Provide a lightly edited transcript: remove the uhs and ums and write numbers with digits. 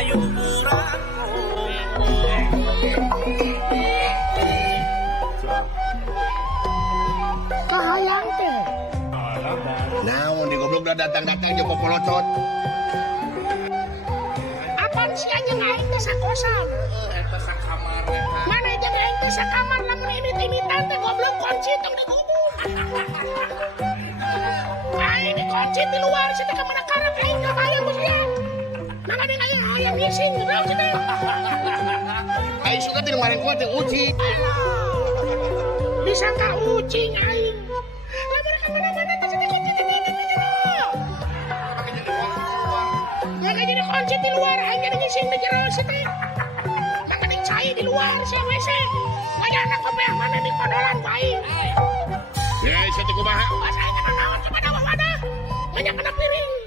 ayo kurang kahayang teh. Naon di goblok udah datang-datang jeung popolocot. Apaan sih anjing aing teh sakosan? Eta sakamar eta. Mana jeung aing teh sakamar lamun imit-imitan teh goblok kunci tong digubung. Aing dikunci di luar sih teh ka mana karep aing ka bayar bos ya. Mangga deui aing hayang ngising geus sih teh. Aing suka di kemarin kuat yang uji. Disangka ucing aing. Lamun ka mana-mana teh teh kunci teh di jero. Mangga jadi kunci di luar aing jadi ngising di jero sih teh. Mangga deui cai di luar sih WC. Ngajana kopiah mana di kodolan ku aing. Ya, saya teh kumaha? Pas aing kana naon kepada wadah. Banyak kena piring.